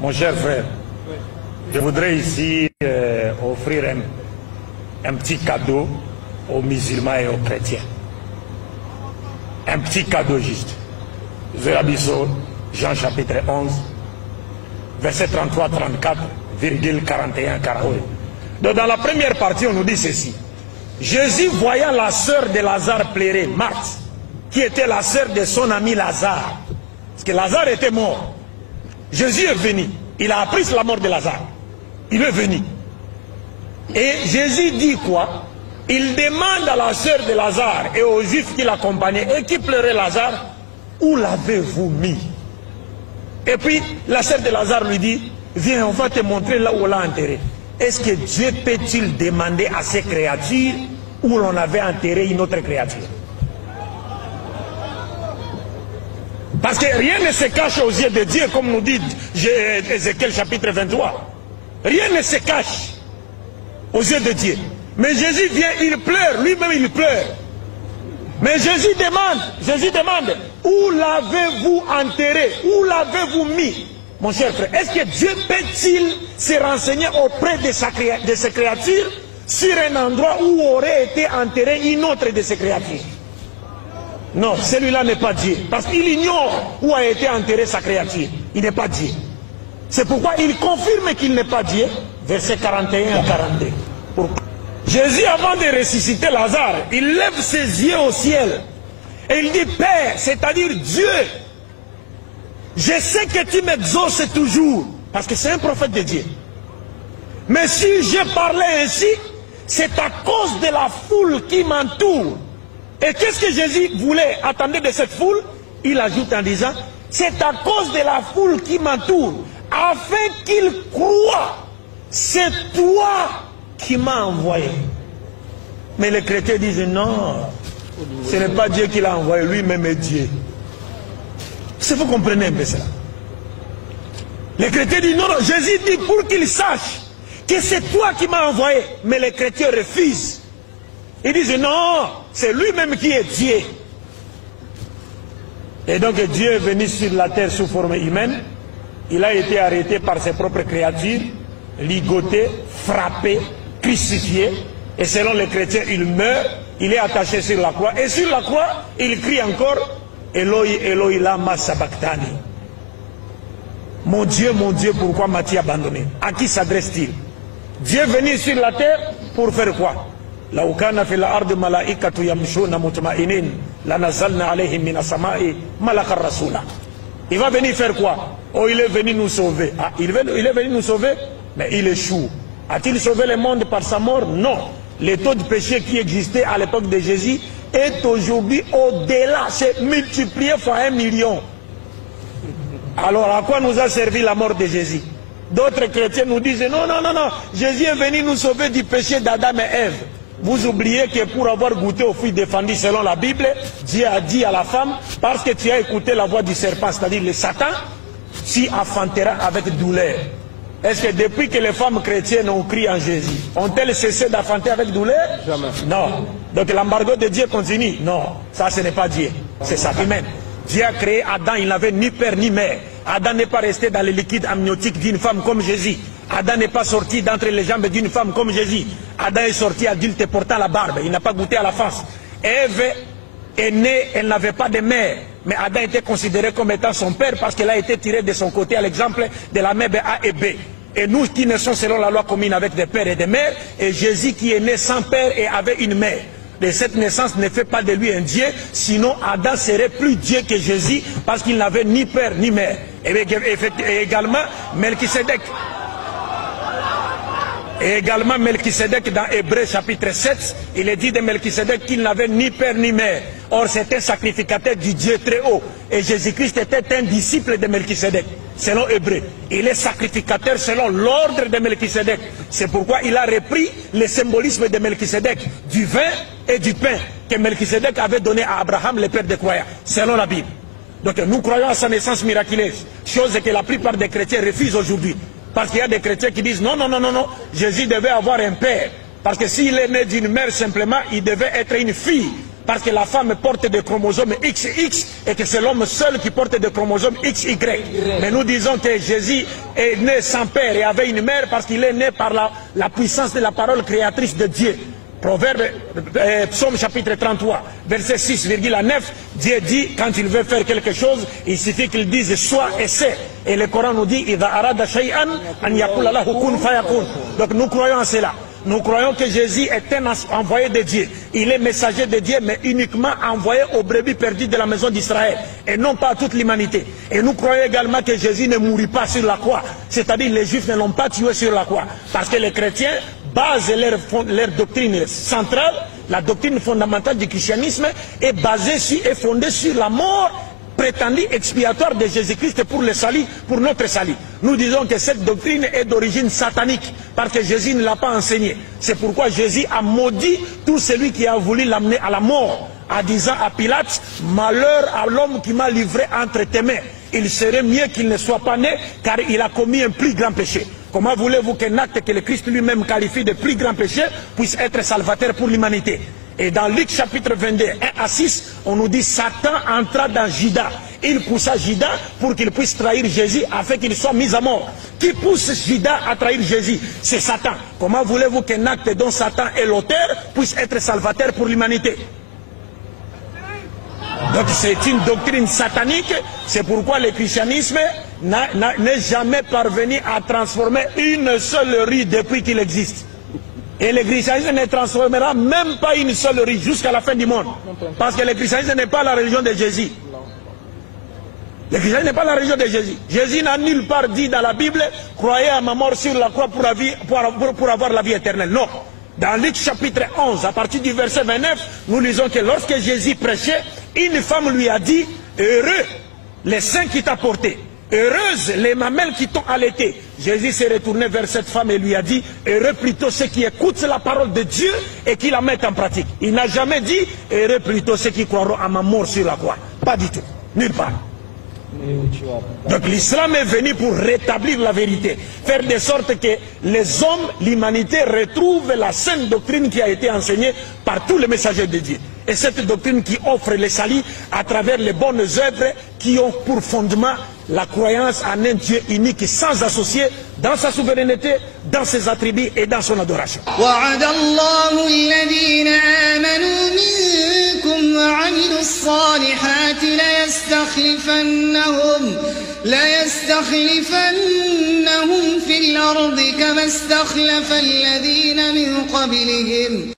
Mon cher frère, je voudrais ici offrir un petit cadeau aux musulmans et aux chrétiens. Un petit cadeau juste. Zerabiso, Jean chapitre 11, verset 33-34,41-40. Donc dans la première partie, on nous dit ceci. Jésus, voyant la sœur de Lazare pleurer, Marthe, qui était la sœur de son ami Lazare, parce que Lazare était mort. Jésus est venu, il a appris la mort de Lazare. Il est venu. Et Jésus dit quoi? Il demande à la sœur de Lazare et aux juifs qui l'accompagnaient et qui pleuraient Lazare, où l'avez-vous mis? Et puis la sœur de Lazare lui dit, viens, on va te montrer là où on l'a enterré. Est-ce que Dieu peut-il demander à ces créatures où l'on avait enterré une autre créature? Parce que rien ne se cache aux yeux de Dieu, comme nous dit Ézéchiel chapitre 23. Rien ne se cache aux yeux de Dieu. Mais Jésus vient, il pleure, lui-même il pleure. Mais Jésus demande, où l'avez-vous enterré? Où l'avez-vous mis? Mon cher frère, est-ce que Dieu peut-il se renseigner auprès de ses créatures sur un endroit où aurait été enterré une autre de ses créatures? Non, celui-là n'est pas Dieu. Parce qu'il ignore où a été enterré sa créature. Il n'est pas Dieu. C'est pourquoi il confirme qu'il n'est pas Dieu. Versets 41 à 42. Pourquoi? Jésus, avant de ressusciter Lazare, il lève ses yeux au ciel. Et il dit, Père, c'est-à-dire Dieu, je sais que tu m'exauces toujours. Parce que c'est un prophète de Dieu. Mais si je parlais ainsi, c'est à cause de la foule qui m'entoure. Et qu'est-ce que Jésus voulait attendre de cette foule? Il ajoute en disant, c'est à cause de la foule qui m'entoure, afin qu'il croie, c'est toi qui m'as envoyé. Mais les chrétiens disent, non, ce n'est pas Dieu qui l'a envoyé, lui-même est Dieu. Si vous comprenez un peu cela. Les chrétiens disent, non, non, Jésus dit pour qu'il sache que c'est toi qui m'as envoyé. Mais les chrétiens refusent. Ils disent, non, c'est lui-même qui est Dieu. Et donc Dieu est venu sur la terre sous forme humaine. Il a été arrêté par ses propres créatures, ligoté, frappé, crucifié. Et selon les chrétiens, il meurt, il est attaché sur la croix. Et sur la croix, il crie encore, Eloi, Eloi, lama sabachthani. Mon Dieu, pourquoi m'as-tu abandonné? À qui s'adresse-t-il? Dieu est venu sur la terre pour faire quoi? Il va venir faire quoi? Oh, il est venu nous sauver. Ah, il est venu nous sauver, mais il échoue. A-t-il sauvé le monde par sa mort? Non. Le taux de péché qui existait à l'époque de Jésus est aujourd'hui au-delà. C'est multiplié fois 1 million. Alors à quoi nous a servi la mort de Jésus? D'autres chrétiens nous disent non, non, non, non. Jésus est venu nous sauver du péché d'Adam et Ève. Vous oubliez que pour avoir goûté au fruit défendu selon la Bible, Dieu a dit à la femme, parce que tu as écouté la voix du serpent, c'est-à-dire le Satan, tu enfanteras avec douleur. Est-ce que depuis que les femmes chrétiennes ont crié en Jésus, ont-elles cessé d'enfanter avec douleur? Jamais. Non. Donc l'embargo de Dieu continue? Non. Ça, ce n'est pas Dieu. C'est ça. Amen. Dieu a créé Adam, il n'avait ni père ni mère. Adam n'est pas resté dans le liquide amniotique d'une femme comme Jésus. Adam n'est pas sorti d'entre les jambes d'une femme comme Jésus. Adam est sorti adulte portant la barbe. Il n'a pas goûté à la face. Ève est née, elle n'avait pas de mère. Mais Adam était considéré comme étant son père parce qu'elle a été tirée de son côté à l'exemple de la mère A et B. Et nous qui naissons selon la loi commune avec des pères et des mères, et Jésus qui est né sans père et avait une mère. Et cette naissance ne fait pas de lui un Dieu, sinon Adam serait plus Dieu que Jésus parce qu'il n'avait ni père ni mère. Et également Melchisédek. Et également Melchisédek dans Hébreux chapitre 7, il est dit de Melchisédek qu'il n'avait ni père ni mère. Or c'était un sacrificateur du Dieu très haut. Et Jésus-Christ était un disciple de Melchisédek, selon Hébreux. Il est sacrificateur selon l'ordre de Melchisédek. C'est pourquoi il a repris le symbolisme de Melchisédek, du vin et du pain, que Melchisédek avait donné à Abraham, le père des croyants, selon la Bible. Donc nous croyons à sa naissance miraculeuse, chose que la plupart des chrétiens refusent aujourd'hui. Parce qu'il y a des chrétiens qui disent non, non, non, non, non, Jésus devait avoir un père. Parce que s'il est né d'une mère simplement, il devait être une fille. parce que la femme porte des chromosomes XX et que c'est l'homme seul qui porte des chromosomes XY. Mais nous disons que Jésus est né sans père et avait une mère parce qu'il est né par la puissance de la parole créatrice de Dieu. Proverbe, Psaume chapitre 33, verset 6,9, Dieu dit, quand il veut faire quelque chose, il suffit qu'il dise soit et c'est. Et le Coran nous dit, donc nous croyons en cela. Nous croyons que Jésus est un envoyé de Dieu. Il est messager de Dieu, mais uniquement envoyé aux brebis perdues de la maison d'Israël, et non pas à toute l'humanité. Et nous croyons également que Jésus ne mourut pas sur la croix. C'est-à-dire les Juifs ne l'ont pas tué sur la croix. Parce que les chrétiens basent leur doctrine centrale, la doctrine fondamentale du christianisme, est basée sur, est fondée sur la mort prétendu expiatoire de Jésus-Christ pour le salut, pour notre salut. Nous disons que cette doctrine est d'origine satanique, parce que Jésus ne l'a pas enseigné. C'est pourquoi Jésus a maudit tout celui qui a voulu l'amener à la mort, en disant à Pilate, malheur à l'homme qui m'a livré entre tes mains. Il serait mieux qu'il ne soit pas né, car il a commis un plus grand péché. Comment voulez-vous qu'un acte que le Christ lui-même qualifie de plus grand péché puisse être salvateur pour l'humanité? Et dans Luc chapitre 22, 1 à 6, on nous dit Satan entra dans Judas. Il poussa Judas pour qu'il puisse trahir Jésus afin qu'il soit mis à mort. Qui pousse Judas à trahir Jésus? C'est Satan. Comment voulez-vous qu'un acte dont Satan est l'auteur puisse être salvateur pour l'humanité? Donc c'est une doctrine satanique. C'est pourquoi le christianisme n'est jamais parvenu à transformer une seule rue depuis qu'il existe. Et le christianisme ne transformera même pas une seule rue jusqu'à la fin du monde. Parce que le christianisme n'est pas la religion de Jésus. Le christianisme n'est pas la religion de Jésus. Jésus n'a nulle part dit dans la Bible, croyez à ma mort sur la croix pour avoir la vie éternelle. Non. Dans Luc chapitre 11, à partir du verset 29, nous lisons que lorsque Jésus prêchait, une femme lui a dit, heureux les seins qui t'a porté. Heureuse les mamelles qui t'ont allaité. Jésus s'est retourné vers cette femme et lui a dit, heureux plutôt ceux qui écoutent la parole de Dieu et qui la mettent en pratique. Il n'a jamais dit, heureux plutôt ceux qui croiront à ma mort sur la croix. Pas du tout, nulle part. Donc l'islam est venu pour rétablir la vérité, faire de sorte que les hommes, l'humanité retrouve la sainte doctrine qui a été enseignée par tous les messagers de Dieu. Et cette doctrine qui offre le salut à travers les bonnes œuvres qui ont pour fondement la croyance en un Dieu unique sans associé dans sa souveraineté, dans ses attributs et dans son adoration. ليستخلفنهم في الأرض كما استخلف الذين من قبلهم